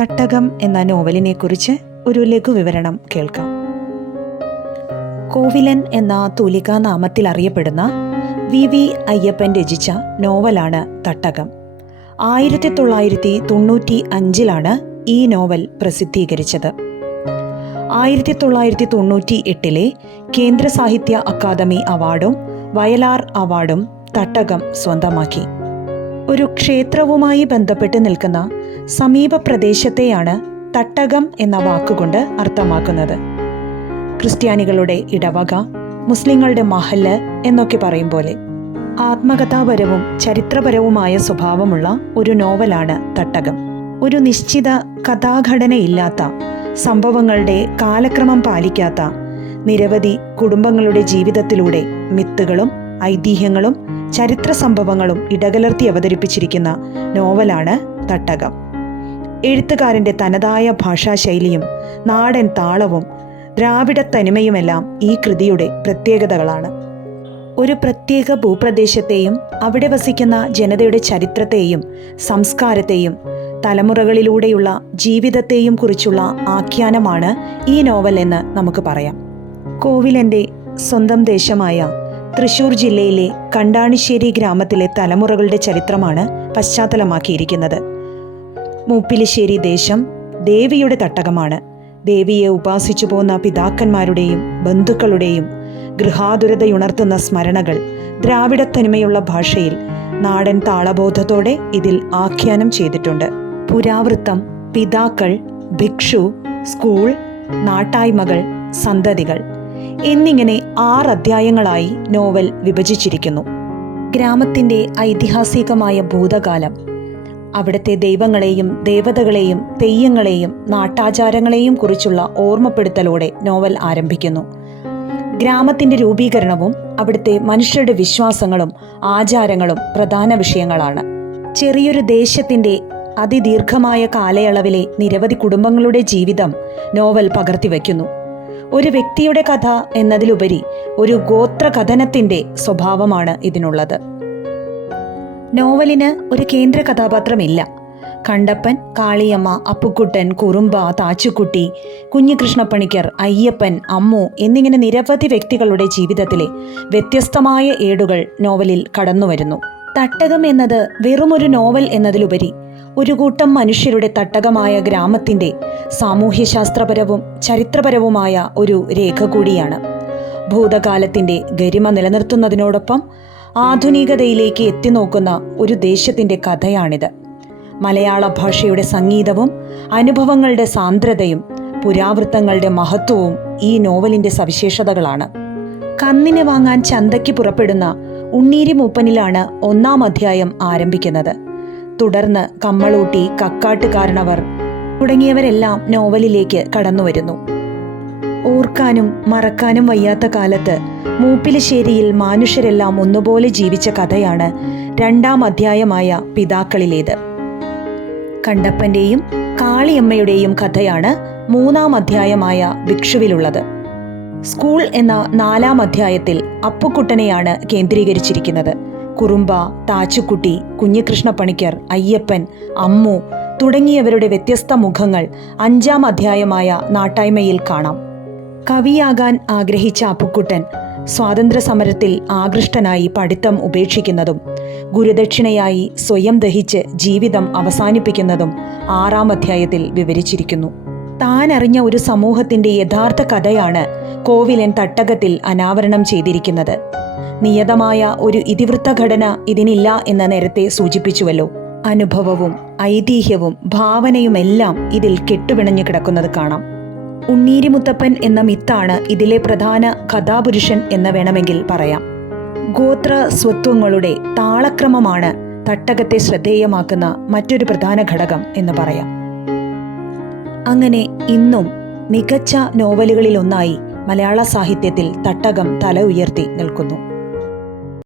തട്ടകം എന്ന നോവലിനെക്കുറിച്ച് ഒരു ലഘുവിവരണം കേൾക്കാം. കോവിലൻ എന്ന തൂലികാ നാമത്തിൽ അറിയപ്പെടുന്ന വി വി അയ്യപ്പൻ രചിച്ച നോവലാണ് തട്ടകം. ആയിരത്തി തൊള്ളായിരത്തി തൊണ്ണൂറ്റി അഞ്ചിലാണ് ഈ നോവൽ പ്രസിദ്ധീകരിച്ചത്. ആയിരത്തി തൊള്ളായിരത്തി തൊണ്ണൂറ്റി എട്ടിലെ കേന്ദ്ര സാഹിത്യ അക്കാദമി അവാർഡും വയലാർ അവാർഡും തട്ടകം സ്വന്തമാക്കി. ഒരു ക്ഷേത്രവുമായി ബന്ധപ്പെട്ട് നിൽക്കുന്ന സമീപ പ്രദേശത്തെയാണ് തട്ടകം എന്ന വാക്കുകൊണ്ട് അർത്ഥമാക്കുന്നത്. ക്രിസ്ത്യാനികളുടെ ഇടവക മുസ്ലിങ്ങളുടെ മഹല്ല് എന്നൊക്കെ പറയും പോലെ ആത്മകഥാപരവും ചരിത്രപരവുമായ സ്വഭാവമുള്ള ഒരു നോവലാണ് തട്ടകം. ഒരു നിശ്ചിത കഥാഘടനയില്ലാത്ത സംഭവങ്ങളുടെ കാലക്രമം പാലിക്കാത്ത നിരവധി കുടുംബങ്ങളുടെ ജീവിതത്തിലൂടെ മിത്തുകളും ഐതിഹ്യങ്ങളും ചരിത്ര സംഭവങ്ങളും ഇടകലർത്തി അവതരിപ്പിച്ചിരിക്കുന്ന നോവലാണ് തട്ടകം. എഴുത്തുകാരന്റെ തനതായ ഭാഷാശൈലിയും നാടൻ താളവും ദ്രാവിഡ തനിമയുമെല്ലാം ഈ കൃതിയുടെ പ്രത്യേകതകളാണ്. ഒരു പ്രത്യേക ഭൂപ്രദേശത്തെയും അവിടെ വസിക്കുന്ന ജനതയുടെ ചരിത്രത്തെയും സംസ്കാരത്തെയും തലമുറകളിലൂടെയുള്ള ജീവിതത്തെയും കുറിച്ചുള്ള ആഖ്യാനമാണ് ഈ നോവൽ എന്ന് നമുക്ക് പറയാം. കോവിലന്റെ സ്വന്തം ദേശമായ തൃശൂർ ജില്ലയിലെ കണ്ടാണിശ്ശേരി ഗ്രാമത്തിലെ തലമുറകളുടെ ചരിത്രമാണ് പശ്ചാത്തലമാക്കിയിരിക്കുന്നത്. മൂപ്പിലിശ്ശേരി ദേശം ദേവിയുടെ തട്ടകമാണ്. ദേവിയെ ഉപാസിച്ചു പോന്ന പിതാക്കന്മാരുടെയും ബന്ധുക്കളുടെയും ഗൃഹാതുരതയുണർത്തുന്ന സ്മരണകൾ ദ്രാവിഡത്തനിമയുള്ള ഭാഷയിൽ നാടൻ താളബോധത്തോടെ ഇതിൽ ആഖ്യാനം ചെയ്തിട്ടുണ്ട്. പുരാവൃത്തം പിതാക്കൾ ഭിക്ഷു സ്കൂൾ നാട്ടായ്മകൾ സന്തതികൾ എന്നിങ്ങനെ ആറ് അധ്യായങ്ങളായി നോവൽ വിഭജിച്ചിരിക്കുന്നു. ഗ്രാമത്തിന്റെ ഐതിഹാസികമായ ഭൂതകാലം അവിടുത്തെ ദൈവങ്ങളെയും ദേവതകളെയും തെയ്യങ്ങളെയും നാട്ടാചാരങ്ങളെയും കുറിച്ചുള്ള ഓർമ്മപ്പെടുത്തലോടെ നോവൽ ആരംഭിക്കുന്നു. ഗ്രാമത്തിന്റെ രൂപീകരണവും അവിടുത്തെ മനുഷ്യരുടെ വിശ്വാസങ്ങളും ആചാരങ്ങളും പ്രധാന വിഷയങ്ങളാണ്. ചെറിയൊരു ദേശത്തിന്റെ അതിദീർഘമായ കാലയളവിലെ നിരവധി കുടുംബങ്ങളുടെ ജീവിതം നോവൽ പകർത്തിവെക്കുന്നു ഒരു വ്യക്തിയുടെ കഥ എന്നതിലുപരി ഒരു ഗോത്രകഥനത്തിന്റെ സ്വഭാവമാണ് ഇതിനുള്ളത്. നോവലിന് ഒരു കേന്ദ്ര കഥാപാത്രമില്ല. കണ്ടപ്പൻ കാളിയമ്മ അപ്പുക്കുട്ടൻ കുറുമ്പ താച്ചുക്കുട്ടി കുഞ്ഞികൃഷ്ണപ്പണിക്കർ അയ്യപ്പൻ അമ്മു എന്നിങ്ങനെ നിരവധി വ്യക്തികളുടെ ജീവിതത്തിലെ വ്യത്യസ്തമായ ഏടുകൾ നോവലിൽ കടന്നുവരുന്നു. തട്ടകം എന്നത് വെറുമൊരു നോവൽ എന്നതിലുപരി ഒരു കൂട്ടം മനുഷ്യരുടെ തട്ടകമായ ഗ്രാമത്തിന്റെ സാമൂഹ്യശാസ്ത്രപരവും ചരിത്രപരവുമായ ഒരു രേഖ കൂടിയാണ്. ഭൂതകാലത്തിന്റെ ഗരിമ നിലനിർത്തുന്നതിനോടൊപ്പം ആധുനികതയിലേക്ക് എത്തിനോക്കുന്ന ഒരു ദേശത്തിന്റെ കഥയാണിത്. മലയാള ഭാഷയുടെ സംഗീതവും അനുഭവങ്ങളുടെ സാന്ദ്രതയും പുരാവൃത്തങ്ങളുടെ മഹത്വവും ഈ നോവലിന്റെ സവിശേഷതകളാണ്. കന്നിനെ വാങ്ങാൻ ചന്തയ്ക്ക് പുറപ്പെടുന്ന ഉണ്ണീരി മൂപ്പനിലാണ് ഒന്നാം അധ്യായം ആരംഭിക്കുന്നത്. തുടർന്ന് കമ്മളൂട്ടി കക്കാട്ടുകാരണവർ തുടങ്ങിയവരെല്ലാം നോവലിലേക്ക് കടന്നുവരുന്നു. ഓർക്കാനും മറക്കാനും വയ്യാത്ത കാലത്ത് മൂപ്പിലശ്ശേരിയിൽ മാനുഷ്യരെല്ലാം ഒന്നുപോലെ ജീവിച്ച കഥയാണ് രണ്ടാം അധ്യായമായ പിതാക്കളിലേത്. കണ്ടപ്പന്റെയും കാളിയമ്മയുടെയും കഥയാണ് മൂന്നാം അധ്യായമായ ഭിക്ഷുവിലുള്ളത്. സ്കൂൾ എന്ന നാലാം അധ്യായത്തിൽ അപ്പുക്കുട്ടനെയാണ് കേന്ദ്രീകരിച്ചിരിക്കുന്നത്. കുറുമ്പ താച്ചുക്കുട്ടി കുഞ്ഞികൃഷ്ണ പണിക്കർ അയ്യപ്പൻ അമ്മു തുടങ്ങിയവരുടെ വ്യത്യസ്ത മുഖങ്ങൾ അഞ്ചാം അധ്യായമായ നാട്ടായ്മയിൽ കാണാം. കവിയാകാൻ ആഗ്രഹിച്ച അപ്പുക്കുട്ടൻ സ്വാതന്ത്ര്യ സമരത്തിൽ ആകൃഷ്ടനായി പഠിത്തം ഉപേക്ഷിക്കുന്നതും ഗുരുദക്ഷിണയായി സ്വയം ദഹിച്ച് ജീവിതം അവസാനിപ്പിക്കുന്നതും ആറാം അധ്യായത്തിൽ വിവരിച്ചിരിക്കുന്നു. താൻ അറിഞ്ഞ ഒരു സമൂഹത്തിന്റെ യഥാർത്ഥ കഥയാണ് കോവിലൻ തട്ടകത്തിൽ അനാവരണം ചെയ്തിരിക്കുന്നത്. നിയതമായ ഒരു ഇതിവൃത്ത ഘടന ഇതിനില്ല എന്ന് നേരത്തെ സൂചിപ്പിച്ചുവല്ലോ. അനുഭവവും ഐതിഹ്യവും ഭാവനയുമെല്ലാം ഇതിൽ കെട്ടുപിണഞ്ഞു കിടക്കുന്നത് കാണാം. ഉണ്ണീരി മുത്തപ്പൻ എന്ന മിത്താണ് ഇതിലെ പ്രധാന കഥാപുരുഷൻ എന്ന് വേണമെങ്കിൽ പറയാം. ഗോത്ര സ്വത്വങ്ങളുടെ താളക്രമമാണ് തട്ടകത്തെ ശ്രദ്ധേയമാക്കുന്ന മറ്റൊരു പ്രധാന ഘടകം എന്ന് പറയാം. അങ്ങനെ ഇന്നും മികച്ച നോവലുകളിലൊന്നായി മലയാള സാഹിത്യത്തിൽ തട്ടകം തല ഉയർത്തി നിൽക്കുന്നു.